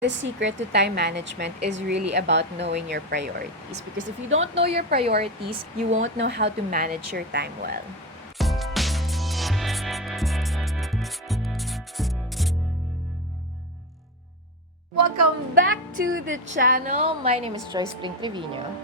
The secret to time management is really about knowing your priorities, because if you don't know your priorities, you won't know how to manage your time well. Welcome back to the channel. My name is Joyce Pring.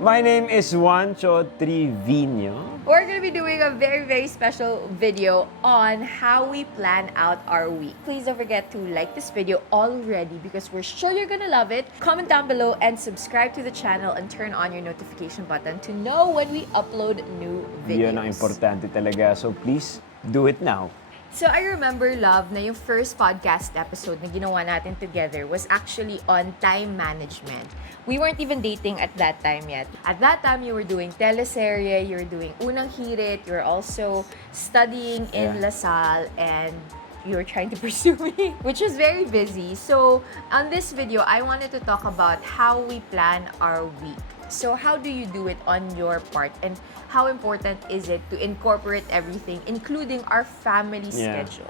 My name is Juancho Trivino. We're going to be doing a very special video on how we plan out our week. Please don't forget to like this video already because we're sure you're going to love it. Comment down below and subscribe to the channel and turn on your notification button to know when we upload new videos. Yun ang importante talaga. So please, do it now. So I remember, love, na yung first podcast episode na ginawa natin together was actually on time management. We weren't even dating at that time yet. At that time, you were doing teleserye, you were doing Unang Hirit, you were also studying in LaSalle, and you were trying to pursue me, which was very busy. So on this video, I wanted to talk about how we plan our week. So how do you do it on your part, and how important is it to incorporate everything, including our family schedule?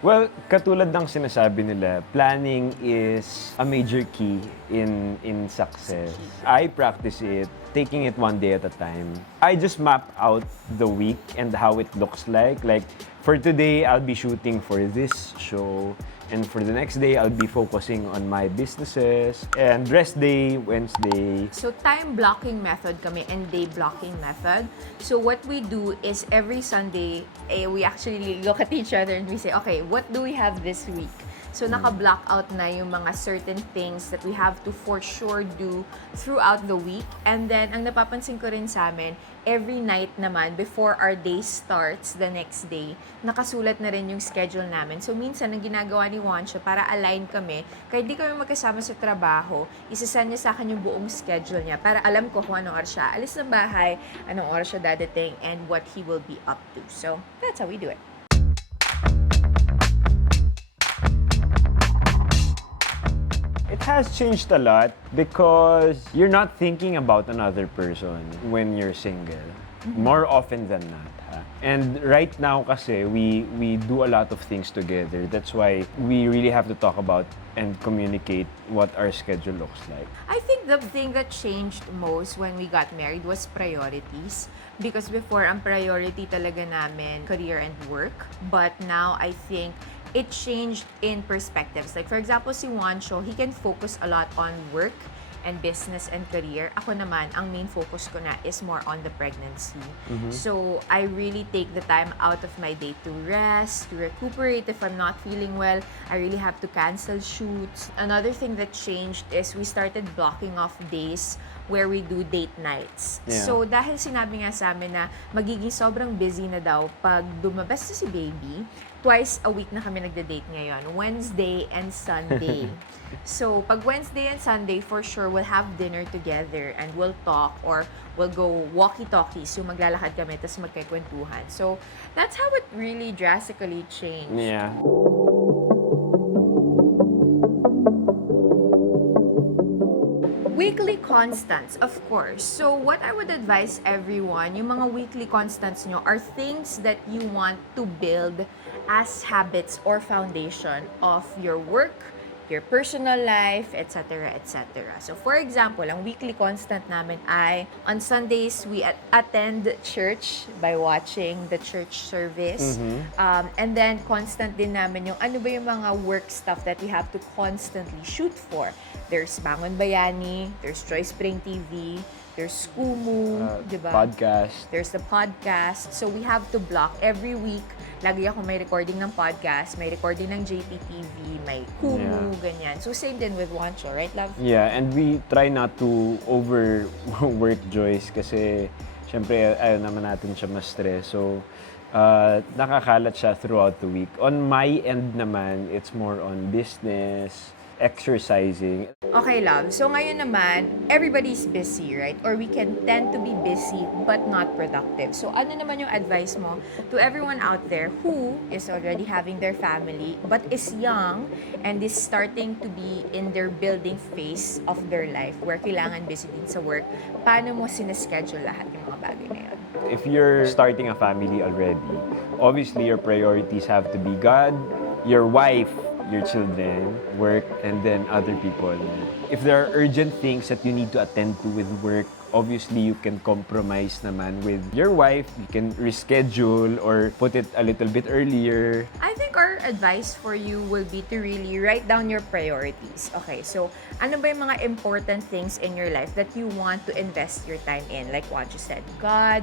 Well, katulad ng sinasabi nila, planning is a major key in success. I practice it, taking it one day at a time. I just map out the week and how it looks like. Like, for today, I'll be shooting for this show. And for the next day, I'll be focusing on my businesses. And rest day, Wednesday. So time blocking method kami and day blocking method. So what we do is every Sunday, we actually look at each other and we say, okay, what do we have this week? So naka-block out na yung mga certain things that we have to for sure do throughout the week. And then, ang napapansin ko rin sa amin, every night naman, before our day starts the next day, nakasulat na rin yung schedule namin. So minsan, ang ginagawa ni Juancho para align kami, kahit di kami magkasama sa trabaho, isasend niya sa akin yung buong schedule niya para alam ko kung anong oras siya alis ng bahay, anong oras siya dadating, and what he will be up to. So that's how we do it. It has changed a lot because you're not thinking about another person when you're single. More often than not. And right now kasi, we do a lot of things together. That's why we really have to talk about and communicate what our schedule looks like. I think the thing that changed most when we got married was priorities. Because before, ang priority talaga namin, career and work. But now, I think it changed in perspectives. Like, for example, si Juancho, he can focus a lot on work and business and career. Ako naman, ang main focus ko na is more on the pregnancy. So, I really take the time out of my day to rest, to recuperate if I'm not feeling well. I really have to cancel shoots. Another thing that changed is we started blocking off days where we do date nights. So, dahil sinabi nga sa amin na magiging sobrang busy na daw pag dumabas na si baby, twice a week na kami nagda-date ngayon, Wednesday and Sunday. So, pag Wednesday and Sunday, for sure, we'll have dinner together and we'll talk, or we'll go walkie-talkies, yung maglalakad kami, tapos magkikwentuhan. So, that's how it really drastically changed. Yeah. Weekly constants, of course. So, what I would advise everyone, yung mga weekly constants nyo are things that you want to build as habits or foundation of your work, your personal life, etc., etc. So, for example, ang weekly constant namin ay, on Sundays, we attend church by watching the church service. And then, constant din namin yung ano ba yung mga work stuff that we have to constantly shoot for. There's Bangon Bayani, there's Joyce Pring TV, there's Kumu, diba? Podcast. There's the podcast. So, we have to block every week. Lagi ako may recording ng podcast, may recording ng JPTV, may Kumu, ganyan. So, same din with Juancho, right, love? Yeah, and we try not to overwork Joyce kasi syempre ayaw naman natin siya ma-stress. So, nakakalat siya throughout the week. On my end naman, it's more on business, exercising. Okay, love. So ngayon naman, everybody's busy, right? Or we can tend to be busy but not productive. So ano naman yung advice mo to everyone out there who is already having their family but is young and is starting to be in their building phase of their life where kailangan busy din sa work? Paano mo sineschedule lahat yung mga bagay na yun? If you're starting a family already, obviously your priorities have to be God, your wife, your children, work, and then other people. If there are urgent things that you need to attend to with work, obviously you can compromise naman with your wife. You can reschedule or put it a little bit earlier. I think our advice for you will be to really write down your priorities. Okay, so ano ba yung mga important things in your life that you want to invest your time in? Like what you said, God,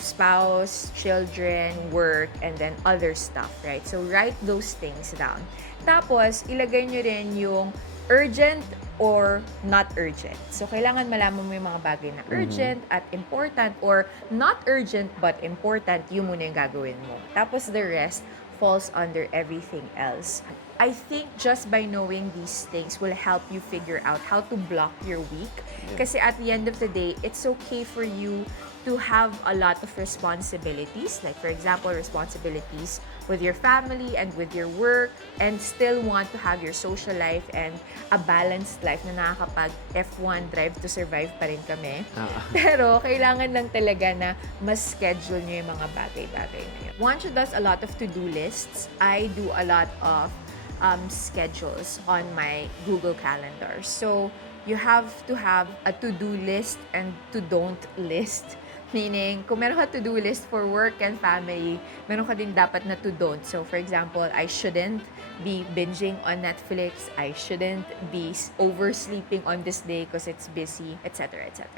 spouse, children, work, and then other stuff, right? So write those things down. Tapos, ilagay nyo rin yung urgent or not urgent. So, kailangan malaman mo yung mga bagay na urgent at important or not urgent but important, yun muna yung gagawin mo. Tapos, the rest falls under everything else. I think just by knowing these things will help you figure out how to block your week. Kasi at the end of the day, it's okay for you to have a lot of responsibilities, like for example, responsibilities with your family and with your work, and still want to have your social life and a balanced life na nakakapag F1 drive to survive pa rin kami. Pero kailangan lang talaga na mas schedule nyo yung mga bagay-bagay na yun. Juancho does a lot of to-do lists. I do a lot of schedules on my Google Calendar. So, you have to have a to-do list and to-don't list. Meaning, kung meron ka to-do list for work and family, meron ka din dapat na to-don't. So, for example, I shouldn't be binging on Netflix. I shouldn't be oversleeping on this day because it's busy, etc., etc.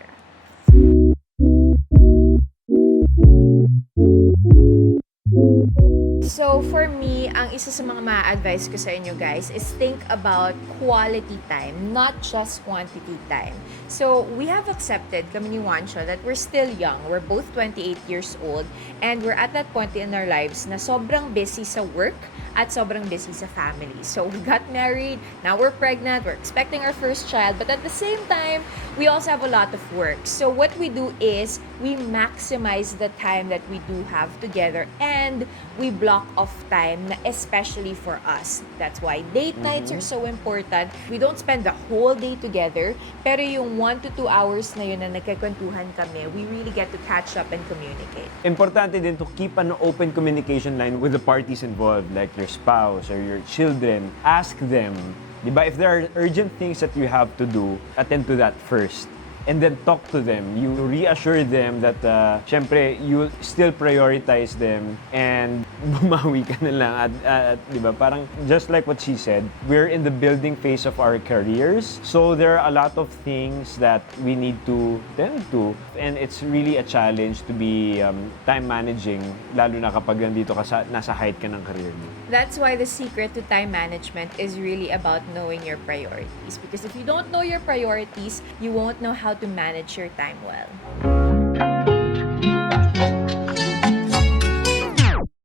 So, for me, ang isa sa mga ma-advise ko sa inyo guys is think about quality time, not just quantity time. So, we have accepted, kami ni Juancho, that we're still young. We're both 28 years old and we're at that point in our lives na sobrang busy sa work at sobrang busy sa family. So, we got married, now we're pregnant, we're expecting our first child, but at the same time, we also have a lot of work. So, what we do is we maximize the time that we do have together and we block off time na especially for us. That's why date nights are so important. We don't spend the whole day together, pero yung 1 to 2 hours na yun na nagkakwentuhan kami, we really get to catch up and communicate. Importante din to keep an open communication line with the parties involved, like your spouse or your children. Ask them, di ba, if there are urgent things that you have to do, attend to that first. And then talk to them. You reassure them that, syempre, you still prioritize them and bumawi ka na lang. At di ba, parang just like what she said, we're in the building phase of our careers. So there are a lot of things that we need to tend to. And it's really a challenge to be time managing, lalo na kapag nandito ka nasa height ka ng career mo. That's why the secret to time management is really about knowing your priorities. Because if you don't know your priorities, you won't know how to manage your time well.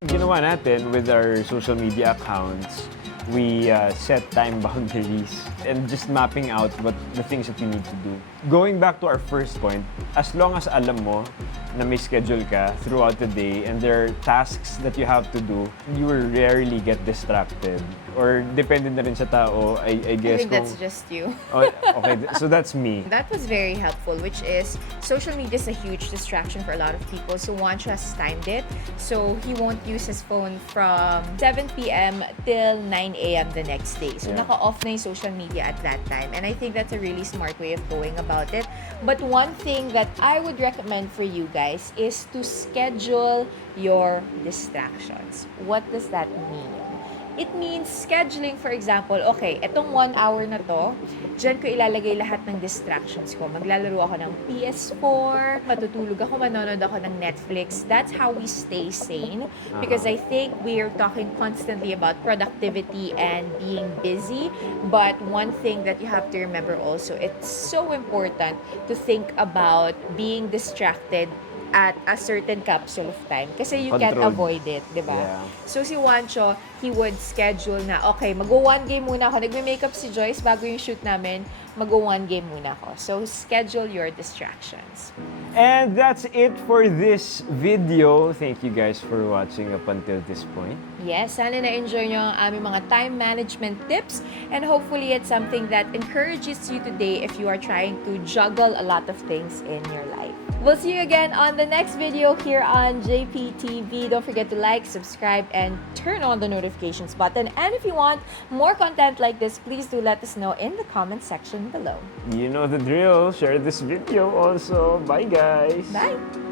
Ginawa natin with our social media accounts, we set time boundaries and just mapping out what the things that you need to do. Going back to our first point, as long as alam mo na may schedule ka throughout the day and there are tasks that you have to do, you will rarely get distracted. Or depende na rin sa tao, I guess. I think that's just you. Oh, okay, so that's me. That was very helpful, which is social media is a huge distraction for a lot of people. So Juancho has timed it. So he won't use his phone from 7 p.m. till 9 a.m. the next day. So naka-off na yung social media at that time. And I think that's a really smart way of going about it. But one thing that I would recommend for you guys is to schedule your distractions. What does that mean? It means scheduling, for example, okay, etong 1 hour na to, dyan ko ilalagay lahat ng distractions ko. Maglalaro ako ng PS4, matutulog ako, manonood ako ng Netflix. That's how we stay sane. Because I think we are talking constantly about productivity and being busy. But one thing that you have to remember also, it's so important to think about being distracted at a certain capsule of time. Kasi you can't avoid it, di ba? Yeah. So si Juancho, he would schedule na, okay, mag-1 game muna ako. Nagme-makeup si Joyce bago yung shoot namin, mag-1 game muna ako. So schedule your distractions. And that's it for this video. Thank you guys for watching up until this point. Yes, sana na-enjoy nyo ang aming mga time management tips and hopefully it's something that encourages you today if you are trying to juggle a lot of things in your life. We'll see you again on the next video here on JPTV. Don't forget to like, subscribe, and turn on the notifications button. And if you want more content like this, please do let us know in the comment section below. You know the drill. Share this video also. Bye, guys. Bye!